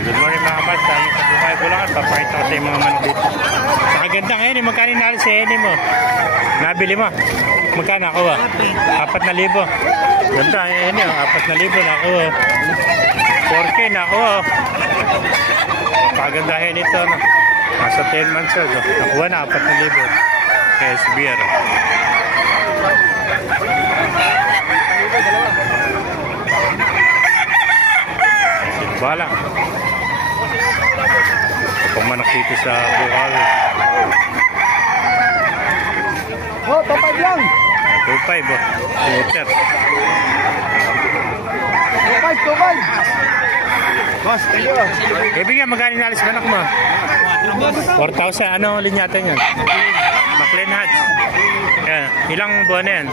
Good morning mga kabats. Tayo sa Bukay, Bulacan. Papakita ko sa yung mga manok dito. Sa ganda ngayon, magkano inalis sa Eni mo? Nabili mo? Magkano nakuha? 4,000. Ganda, Eni, 4,000 nakuha. 4K nakuha. Pagandahin ito. No? Nasa 10 months old. Nakuha na 4,000. KSBR. Balang. Pumanak dito sa Bukawi. Oh, 2.5 lang. 2.5 oh. Meter. 2.5. Boss, thank you. Kaibigan, magkano inalis manak mo? 4,000. Ano linyatan yun? McLean Hatch. Yan. Ilang buwan na yan?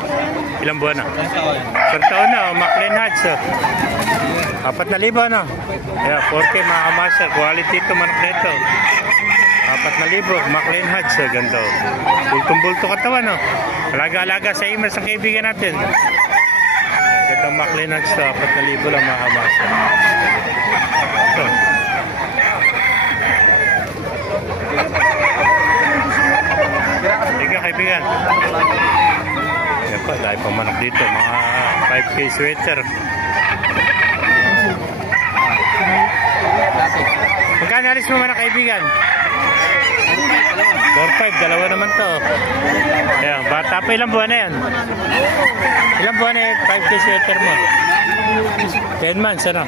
Ilang buwan na? 1 taon na. McLean Hatch. 4,000 no? Yeah, 4K mga kamaster. Quality ito, manak na ito. 4,000. McLean Hatch. Ganito. Bultong-bulto katawan no? Alaga-alaga sa imas ang kaibigan natin. Gandang McLean Hatch to. 4,000 lang mga kamaster. Ito. Sige kaibigan. Yan pa, dahil pa manak dito. Mga 5K sweater. Magkano alis mo man kaibigan? 4,500, dalawa naman to. Ayan, bata pa, ilang buwan na yan? Ilang buwan na yan 5K sweater mo? 10 months ano?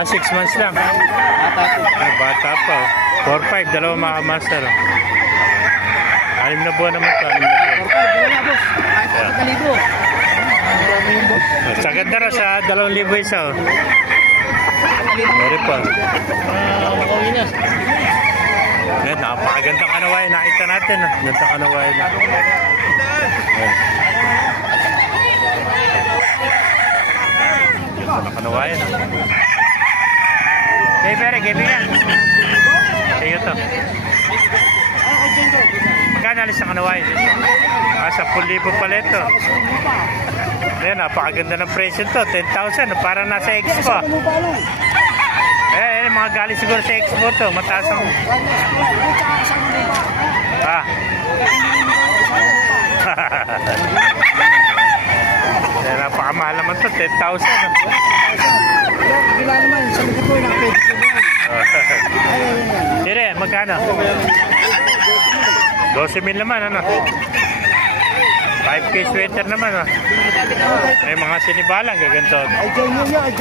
6 months lang. Bata pa. 4,500, dalawa mga master. 6 na buwan naman to. 6 na buwan. Sa ganda na sa 2,000 isa. Meron pa. Yan, napakagandang kanawayan. Nakita natin. Gandang kanawayan. Gandang kanawayan. Hey, pere, kaibigan. Sa'yo to. Magkano alis ang kanawayan? 10,000 pala ito. Ayan, napakaganda ng presyo to. 10,000. Parang nasa Expo. Eh, mga galing siguro sa Expo to. Mataas ang... Eh, napakamahal naman to. 10,000. Bila naman, sa mga po yung nakapit. Sire, magkano? 12,000 naman, ano? 5K sweater naman, oh. May mga sinibalang gaganto. Ay, dyan yun.